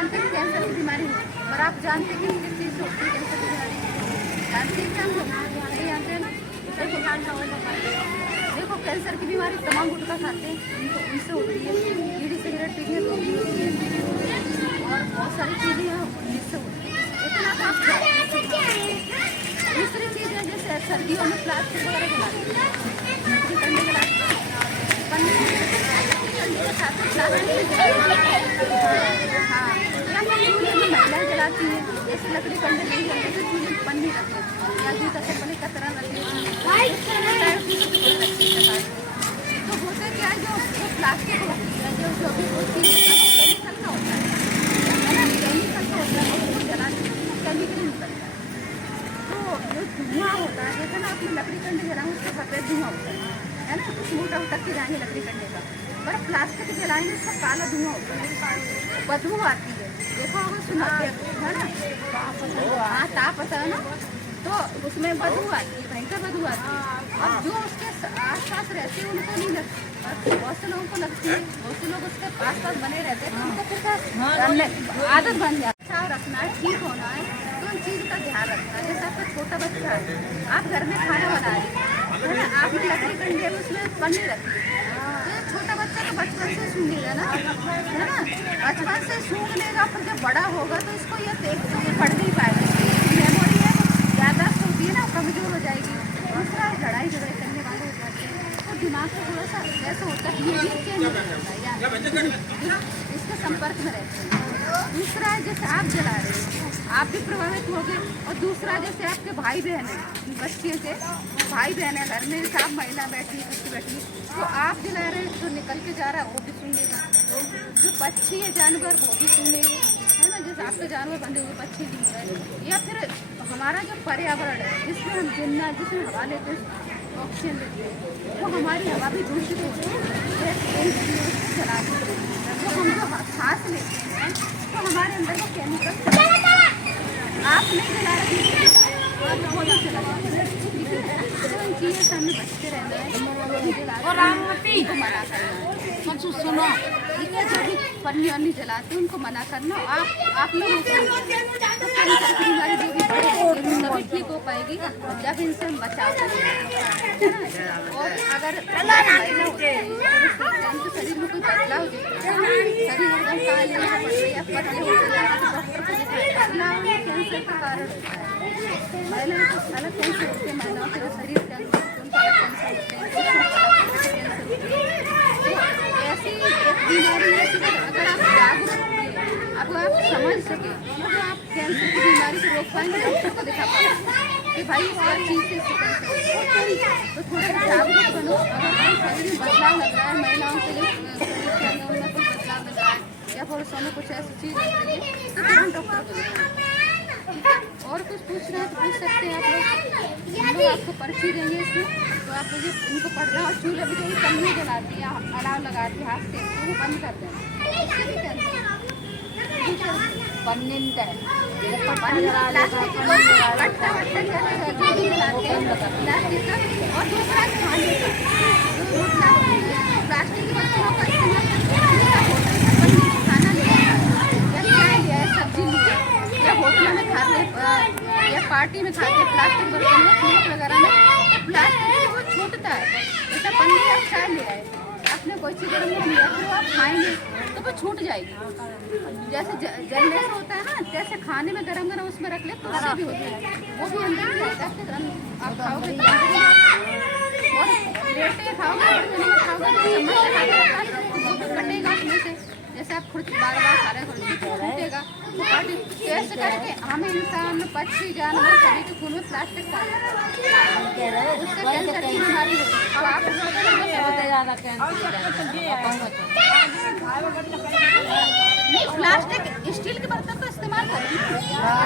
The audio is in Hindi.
जानते हैं कैंसर की बीमारी है, पर आप जानते हैं कि किस चीज़ से होती है कैंसर की बीमारी? जानते हैं क्या हम लोग? नहीं जानते हैं ना। देखो कैंसर की बीमारी तमाम गुटखा खाते हैं उनसे होती है, बीड़ी सिगरेट पीने से होती है, और बहुत सारी चीज़ें हैं जिससे होती है। इतना तो आप दूसरी चीज़ है जैसे सर्दियों में प्लास्टिक वगैरह जलाते हैं, कंडे जलाते हैं, पन्नी के साथ प्लास्टिक, हाँ, या फिर चूल्हे में महिलाएं जलाती हैं, जैसे लकड़ी कंडे नहीं जलते तो चूल्हे में पन्नी रखते हैं या जूता चप्पल का तरह रखते हैं। तो होता क्या है, जो प्लास्टिक होती है, जो भी होती है केमिकल का होता है ना, केमिकल का होता है, उसको जलाने से केमिकल निकलता है। तो जो धुआं होता है, जैसे ना अपनी लकड़ी कंडे जलाएंगे उसका सफेद धुआं होता है ना, कुछ मोटा उठक के जाएंगे लकड़ी कंडे का, पर प्लास्टिक जलाएंगे उसका काला धुआं होता है, बदबू आती है। देखो अगर सुना है ना, हाँ ताप होता है ना, तो उसमें बदबू आती है, भयंकर बदबू आती है। और जो उसके आस पास रहते हैं उनको नहीं लगती, बहुत से लोगों को लगती है, बहुत से लोग उसके आस पास बने रहते हैं, तो उनको फिर आदत बन जाती है। साफ रखना है, ठीक होना है, तो उन चीज़ का ध्यान रखना है। जैसे आपका छोटा बच्चा है, आप घर में खाना बना रहे हैं, आपने लकड़ी कंडे में उसमें पन्नी रखी, तो छोटा बच्चा तो बचपन से सूंघेगा ना, है ना, बचपन से सूंघ लेगा, फिर जब बड़ा होगा तो इसको ये देख तो ये पढ़ नहीं पाएगा, मेमोरी है याददाश्त होती है ना, कमजोर हो जाएगी। दूसरा लड़ाई झगड़े करने वाले हो जाते हैं, तो दिमाग को थोड़ा सा ऐसा होता है, ये चेंज हो जाता है, इसके संपर्क में रहते हैं। दूसरा है जैसे आप जला रहे हो, आप भी प्रभावित होगे, और दूसरा जैसे आपके भाई बहन है, बच्चे से भाई बहन है घर में, सब महिला बैठी बच्ची बैठी, तो आप जला रहे हैं, जो निकल के जा रहा है वो भी सुनेगा, जो पक्षी है जानवर वो भी सुनेंगे, है ना, जैसे आपके जानवर बंधे हुए पक्षी भी है, या फिर हमारा जो पर्यावरण है जिसमें हम जिन्ना जिसमें हवा लेते हैं, ऑक्सीजन लेते हैं, वो हमारी हवा भी दूषित होती है, जलाते हैं, तो हम जो सांस लेते हैं तो हमारे अंदर वो केमिकल आप नहीं जला रहे हैं, वो नहीं जला रहे हैं, तो इन चीज़ों से हमें बचते रहना है, और उनको मना करना है, सुनो ठीक है, जो भी पन्नी वन्नी जलाते हैं उनको मना करना। आप लोग बीमारी जो भी तभी ठीक हो पाएगी जब इनसे हम बचाव करेंगे, और अगर महिला होती है तो शरीर में कोई बदलाव शरीर एकदम काले या पतले हो बदलाव कैंसर का कारण होता है। महिलाओं को अलग कैंसर होते हैं, महिलाओं के शरीर के अंदर ऐसी बीमारी है कि अगर आप जागरूक होंगे, अब आप समझ सके तो आप कैंसर की बीमारी को रोक पाएंगे, डॉक्टर को दिखा पाएंगे कि भाई इस बार चीज़ से तो थोड़ा जागरूक बनो। अगर कोई शरीर में बदलाव लग रहा है, महिलाओं के लिए शरीर के अंदर उनमें कोई बदलाव लग रहा है या पुरुषों में कुछ ऐसी चीज़ लग रही है तो तुरंत डॉक्टर को दिखाएं। और कुछ पूछना है तो पूछ सकते हैं आप लोग, हम लोग आपको पर्ची देंगे इसमें, तो आप मुझे उनको पढ़ना, और चूल्हे भी जो पन्नी जलाती है, अलाव लगाती है हाथ से, वो बंद कर देना, इससे भी कैंसर पन्नी प्लास्टिक और दूसरा खाने का प्लास्टिक की वस्तुओं का इस्तेमाल खाना लिया या चाय लिया है, सब्जी लिया या होटलों में खाते या पार्टी में खाते प्लास्टिक बर्तन में प्लेट वगैरह में, तो प्लास्टिक वो छूटता है। जैसे पन्नी आप चाय ले आए, आपने कोई चीज़ गर्म नहीं लिया तो आप खाएंगे तो वो छूट जाएगी। जैसे जनरेटर होता है ना, जैसे खाने में गरम गरम उसमें रख ले तो उससे भी होता है, वो भी अंदर भी जाता है, फिर आप खाओगे तो और लेटे खाओगे, बर्तन में खाओगे तो चम्मच से खाओगे वो भी कटेगा उसमें से, जैसे आप खुद बार बार खा रहे हो छूटेगा। कैसे करके हम इंसान पक्षी जानवर सभी के खून में प्लास्टिक खाते हैं, उससे कैंसर की बीमारी होती है। अब आप नहीं प्लास्टिक स्टील के बर्तन का इस्तेमाल करें, हाँ